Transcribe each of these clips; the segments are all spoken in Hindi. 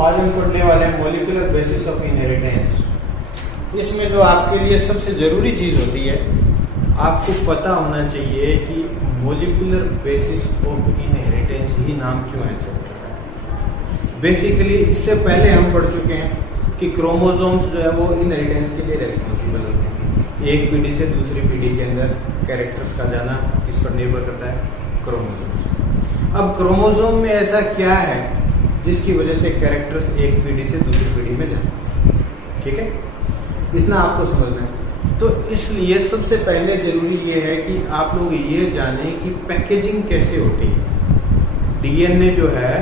आज हम पढ़ने वाले हैं मॉलिक्यूलर बेसिस ऑफ इनहेरिटेंस। इसमें जो आपके लिए सबसे जरूरी चीज होती है, आपको पता होना चाहिए कि मॉलिक्यूलर बेसिस ऑफ इनहेरिटेंस ही नाम क्यों है। बेसिकली इससे पहले हम पढ़ चुके हैं कि क्रोमोसोम्स जो है वो इनहेरिटेंस के लिए रेस्पॉन्सिबल होते हैं। एक पीढ़ी से दूसरी पीढ़ी के अंदर कैरेक्टर्स का जाना किस पर निर्भर करता है? क्रोमोसोम्स। अब क्रोमोसोम में ऐसा क्या है जिसकी वजह से कैरेक्टर्स एक पीढ़ी से दूसरी पीढ़ी में जाते हैं? ठीक है, इतना आपको समझना है। तो इसलिए सबसे पहले जरूरी ये है कि आप लोग ये जानें कि पैकेजिंग कैसे होती है। डीएनए जो है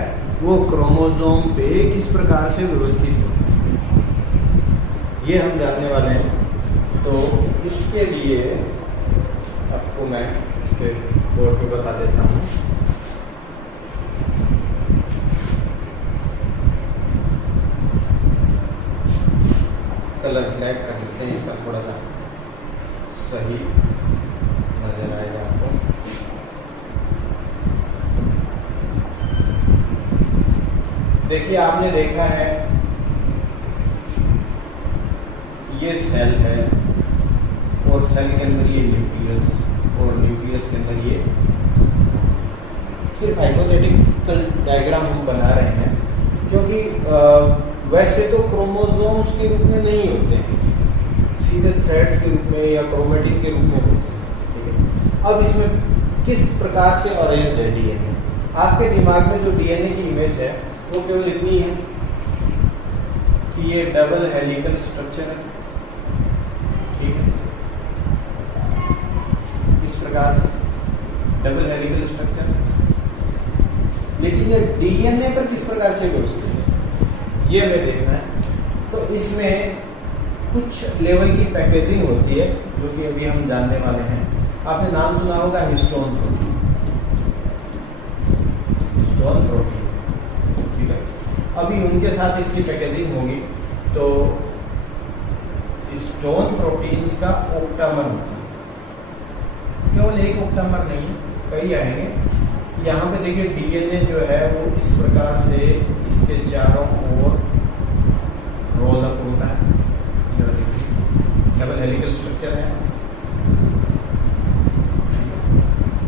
वो क्रोमोसोम पे किस प्रकार से व्यवस्थित होता है, ये हम जानने वाले हैं। तो इसके लिए आपको मैं इसके बोर्ड पे बता देता हूँ। कलर ब्लैक कर लेते हैं, इसका थोड़ा सा सही नजर आएगा आपको। देखिए, आपने देखा है ये सेल है और सेल के अंदर ये न्यूक्लियस और न्यूक्लियस के अंदर ये, सिर्फ हाइपोथेटिकल डायग्राम हम बना रहे हैं क्योंकि वैसे तो क्रोमोसोम्स के रूप में नहीं होते हैं, सीधे थ्रेड्स के रूप में या क्रोमेटिन के रूप में होते हैं। ठीक है, अब इसमें किस प्रकार से अरेंज है डीएनए? आपके दिमाग में जो डीएनए की इमेज है वो केवल इतनी है कि ये डबल हेलिकल स्ट्रक्चर है। ठीक है, इस प्रकार से डबल हेलिकल स्ट्रक्चर, लेकिन ये डीएनए पर किस प्रकार से व्यवस्थित है ये हमें देखना है। तो इसमें कुछ लेवल की पैकेजिंग होती है जो कि अभी हम जानने वाले हैं। आपने नाम सुना होगा हिस्टोन प्रोटीन। हिस्टोन प्रोटीन, ठीक है, अभी उनके साथ इसकी पैकेजिंग होगी। तो हिस्टोन प्रोटीन्स का ओक्टामर होता है, केवल एक ओक्टामर नहीं, कई आएंगे। यहाँ पे देखिए डीएनए जो है वो इस प्रकार से इसके चारों ओर रोल अप होता है। डबल हेलिकल स्ट्रक्चर है।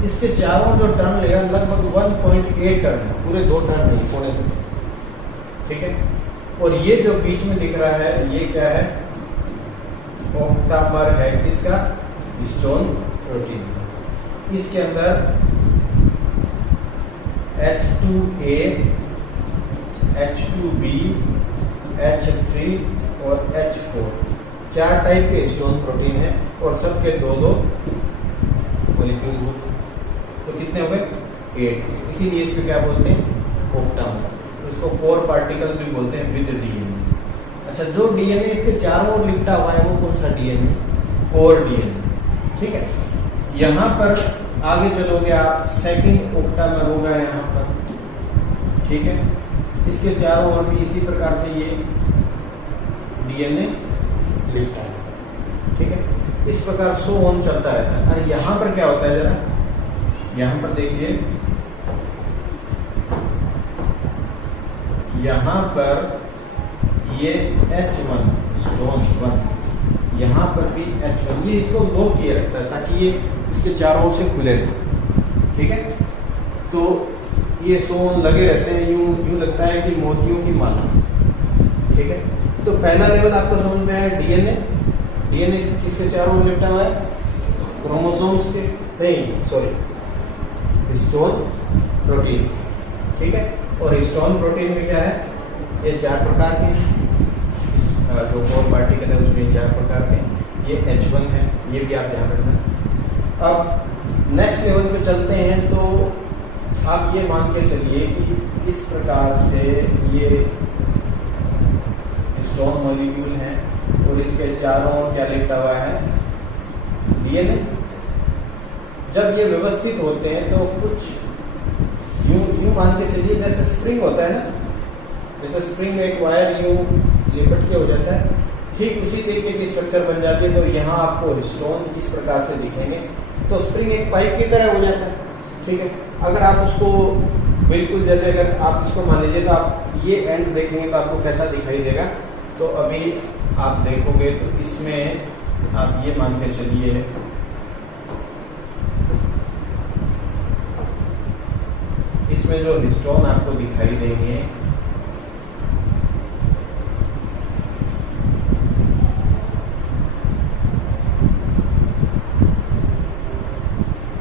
इसके चारों जो टर्न लेगा लगभग 1.8 टर्न है, पूरे 2 टर्न नहीं, पौने 2। ठीक है, और ये जो बीच में दिख रहा है ये क्या है? ओक्टामर है किसका? Histone protein. इसके अंदर H2A, H2B, H3 और H4 4 टाइप के हिस्टोन प्रोटीन है और सबके 2-2 मॉलिक्यूल ग्रुप। तो कितने हो गए? 8। इसीलिए इसको क्या बोलते हैं? ओक्टामर। तो इसको कोर पार्टिकल भी बोलते हैं विद डीएनए। अच्छा, जो डीएनए इसके चारों ओर लिपटा हुआ है वो कौन सा डीएनए? Core DNA. ठीक है, यहाँ पर आगे चलोगे आप, सेकंड ओक्टामर होगा यहाँ पर। ठीक है, इसके चारों ओर भी इसी प्रकार से ये डीएनए लिखता है। ठीक है, इस प्रकार सो ऑन चलता रहता है। अरे यहाँ पर क्या होता है जरा, यहाँ पर देखिए, यहाँ पर ये H1 स्टोन 1, यहाँ पर भी H1, ये इसको लॉक किए रखता है ताकि ये इसके चारों ओर से खुले रहे। ठीक है, तो ये सोन लगे रहते हैं, यूं लगता है कि मोतियों की माला। ठीक है, तो पहला लेवल आपको समझ में आया डीएनए। डीएनए किसके चारों ओर लिपटा हुआ है? क्रोमोसोम्स के, नहीं सॉरी, हिस्टोन प्रोटीन। ठीक है, और हिस्टोन प्रोटीन में क्या है? ये 4 प्रकार के, जो कोर पार्टिकल है उसमें 4 प्रकार के। ये H1 है, ये भी आप ध्यान रखना। अब नेक्स्ट लेवल पे चलते हैं। तो आप ये मान के चलिए कि इस प्रकार से ये स्टोन मॉलिक्यूल है और इसके चारों ओर क्या लिखा हुआ है? डीएनए। जब ये व्यवस्थित होते हैं तो कुछ यूं मान के चलिए जैसे स्प्रिंग होता है ना, जैसे स्प्रिंग में एक वायर यूं लिपट के हो जाता है, ठीक उसी तरीके की स्ट्रक्चर बन जाती है। तो यहाँ आपको हिस्टोन इस प्रकार से दिखेंगे। तो स्प्रिंग एक पाइप की तरह हो जाता है। ठीक है, अगर आप उसको बिल्कुल जैसे अगर आप इसको मान लीजिए तो आप ये एंड देखेंगे तो आपको कैसा दिखाई देगा। तो अभी आप देखोगे तो इसमें आप ये मान के चलिए इसमें जो हिस्टोन आपको दिखाई देंगे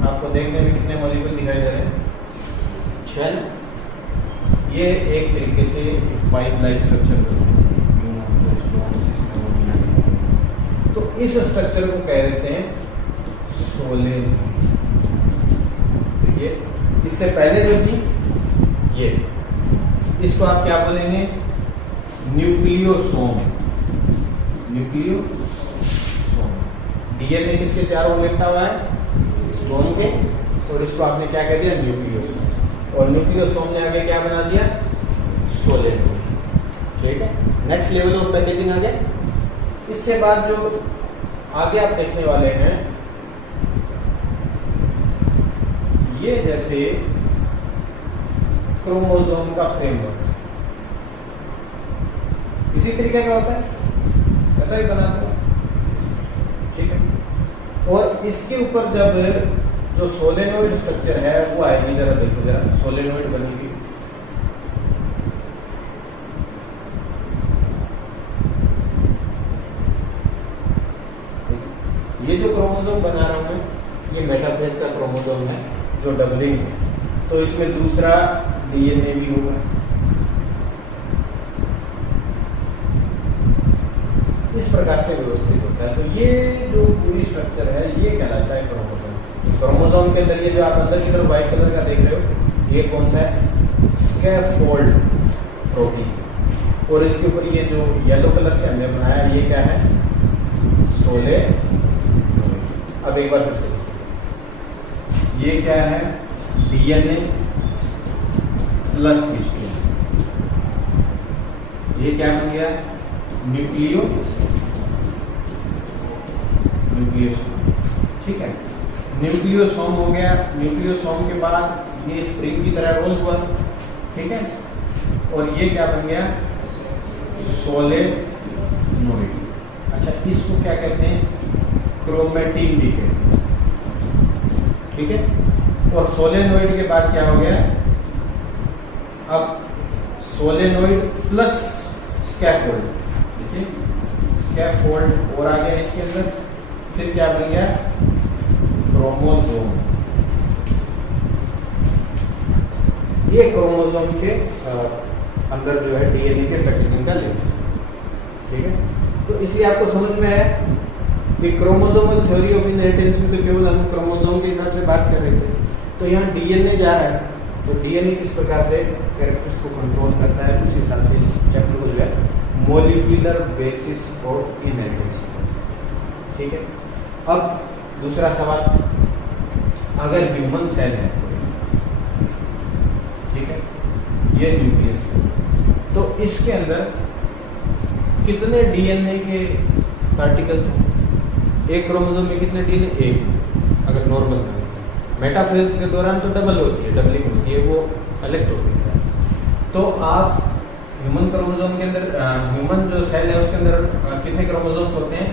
आपको देखने में कितने मॉलिक्यूल दिखाई दे रहे हैं? 6। ये एक तरीके से पाइप लाइक स्ट्रक्चर तो इस स्ट्रक्चर को कह देते हैं सोलेनोइड। देखिए इससे पहले जो थी ये, इसको आप क्या बोलेंगे? न्यूक्लियोसोम। न्यूक्लियोसोम। डीएनए किसके चारों लिखा हुआ है? स्टोन के, और इसको आपने क्या कह दिया? न्यूक्लियोसोम। और न्यूक्लियोसोम ने आगे क्या बना दिया? सोलेनोइड। ठीक है, नेक्स्ट लेवल ऑफ पैकेजिंग आ गया। इसके बाद जो आगे आप देखने वाले हैं ये जैसे क्रोमोसोम का फ्रेमवर्क इसी तरीके का होता है, ऐसा ही बनाते हैं। ठीक है, और इसके ऊपर जब जो सोलेनोइड स्ट्रक्चर है वो आएगी, जरा देखो जरा सोलेनोइड बनेगी। ये जो क्रोमोसोम बना रहा हूं मैं, ये मेटाफेज का क्रोमोसोम है जो डबलिंग है, तो इसमें दूसरा डीएनए भी होगा। इस प्रकार से व्यवस्थित होता है। तो ये जो पूरी स्ट्रक्चर है ये कहलाता है क्रोमोसोम। क्रोमोसोम के अंदर ये जो आप अंदर की तरफ व्हाइट कलर का देख रहे हो, ये कौन सा है? Scaffold protein. और इसके ऊपर ये जो येलो कलर से हमने बनाया ये क्या है? सोलेनोइड। अब एक बार फिर से ये क्या है? DNA plus histone. ये क्या बन गया? न्यूक्लियोसोम। ठीक है, न्यूक्लियोसोम हो गया। न्यूक्लियोसोम के बाद ये स्प्रिंग की तरह रोल हुआ। ठीक है, और ये क्या बन गया? सोलेनोइड। अच्छा, इसको क्या कहते हैं? क्रोमेटिन भी कहते हैं। ठीक है, और सोलेनोइड के बाद क्या हो गया? अब सोलेनोइड प्लस स्कैफोल्ड। देखिए स्कैफोल्ड और आ गया इसके अंदर। फिर क्या बन गया? क्रोमोसोम। ये क्रोमोसोम के अंदर जो है डीएनए के पैकेजिंग का लेवल। ठीक है, तो इसलिए आपको समझ में आया कि क्रोमोसोमल थ्योरी ऑफ इनहेरिटेंस में तो केवल हम क्रोमोसोम के हिसाब से बात कर रहे थे। तो यहाँ डीएनए जा रहा है, तो डीएनए किस प्रकार से कैरेक्टर्स को कंट्रोल करता है, उस हिसाब से इस चैप्टर को जो है मॉलिक्यूलर बेसिस ऑफ इनहेरिटेंस। ठीक है, अब दूसरा सवाल, अगर ह्यूमन सेल है, ठीक है, ये न्यूक्लियस, तो इसके अंदर कितने डीएनए के पार्टिकल्स हैं? एक क्रोमोसोम में कितने डीएनए? एक। अगर नॉर्मल मेटाफेज के दौरान तो डबल होती है, डबलिंग होती है, वो अलग टॉपिक है। तो आप ह्यूमन क्रोमोसोम के अंदर, ह्यूमन जो सेल है उसके अंदर कितने क्रोमोसोम्स होते हैं?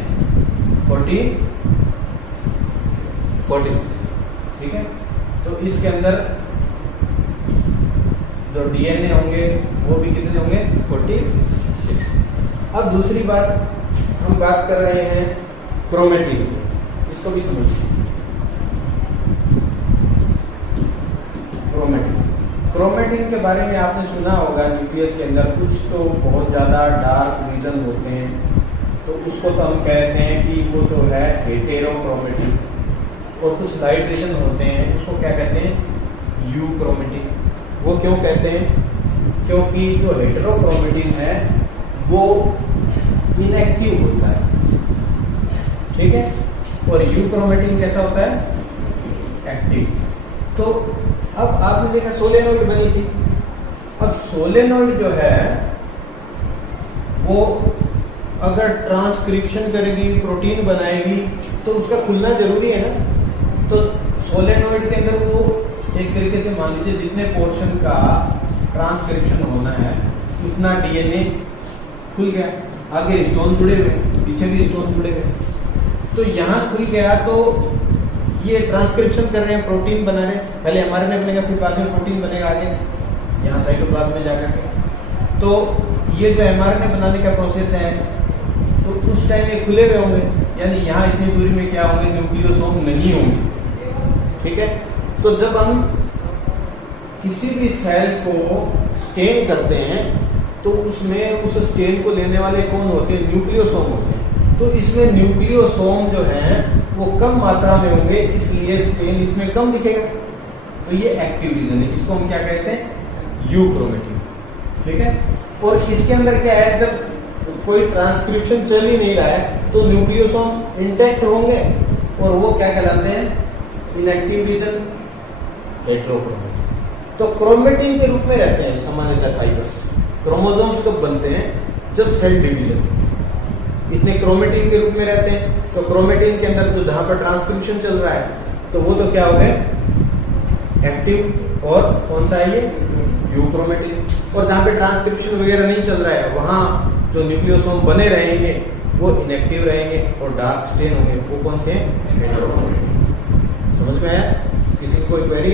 46। ठीक है, तो इसके अंदर जो डीएनए होंगे वो भी कितने होंगे? 46। अब दूसरी बात, हम बात कर रहे हैं क्रोमेटिन, इसको भी समझिए। क्रोमेटिन के बारे में आपने सुना होगा, न्यूक्लियस के अंदर कुछ तो बहुत ज्यादा डार्क रीजन होते हैं, तो उसको तो हम कहते हैं कि वो तो है हेटेरोक्रोमेटिन, और कुछ लाइट रीजन होते हैं उसको क्या कहते हैं? यूक्रोमेटिन। वो क्यों कहते हैं? क्योंकि जो हेटेरोक्रोमेटिन है वो इनएक्टिव होता है। ठीक है, और यूक्रोमेटिन कैसा होता है? एक्टिव। तो अब आपने देखा सोलेनोइड बनी थी। अब सोलेनोइड जो है वो अगर ट्रांसक्रिप्शन करेगी, प्रोटीन बनाएगी, तो उसका खुलना जरूरी है ना। तो सोलेनोइड के अंदर वो एक तरीके से मान लीजिए जितने पोर्शन का ट्रांसक्रिप्शन होना है उतना डीएनए खुल गया, आगे स्टोन जुड़े हुए, पीछे भी स्टोन जुड़े हुए। तो यहाँ खुल गया तो ये ट्रांसक्रिप्शन कर रहे हैं, प्रोटीन बना रहे हैं, पहले एमआरएनए बनेगा फिर बाद में प्रोटीन बनेगा आगे यहाँ साइटोप्लाज्म में जाकर के। तो ये जो एमआरएनए बनाने का प्रोसेस है तो उस टाइम ये खुले हुए होंगे, यानी यहाँ इतनी दूरी में क्या होंगे, न्यूक्लियोसोम नहीं होंगे। ठीक है, तो जब हम किसी भी सेल को स्टेन करते हैं तो उसमें उस स्टेन को लेने वाले कौन होते हैं, न्यूक्लियोसोम होते हैं। तो इसमें न्यूक्लियोसोम जो है वो कम मात्रा में होंगे, इसलिए स्टेन इसमें कम दिखेगा। तो ये एक्टिव रीजन है, इसको हम क्या कहते हैं, यूक्रोमेटिन। ठीक है, और इसके अंदर क्या है, जब कोई ट्रांसक्रिप्शन चल ही नहीं रहा है तो न्यूक्लियोसोम इंटैक्ट होंगे और वो क्या कहलाते हैं, इनएक्टिव रीजन, हेटेरोक्रोमेटिन। तो क्रोमेटिन के रूप में रहते हैं सामान्यतः फाइबर्स। क्रोमोसोम्स कब बनते हैं, जब सेल डिवीजन, इतने क्रोमेटिन के रूप में रहते हैं। तो क्रोमेटिन के अंदर जो जहां पर ट्रांसक्रिप्शन चल रहा है तो वो तो क्या हो गए, एक्टिव, और कौन सा है ये, यूक्रोमेटिन। और जहां पे ट्रांसक्रिप्शन वगैरह नहीं चल रहा है वहां जो न्यूक्लियोसोम बने रहेंगे वो इनएक्टिव रहेंगे और डार्क स्टेन होंगे, वो कौन से हैं, हेटेरोक्रोमेटिन। समझ में आया, किसी को कोई क्वेरी?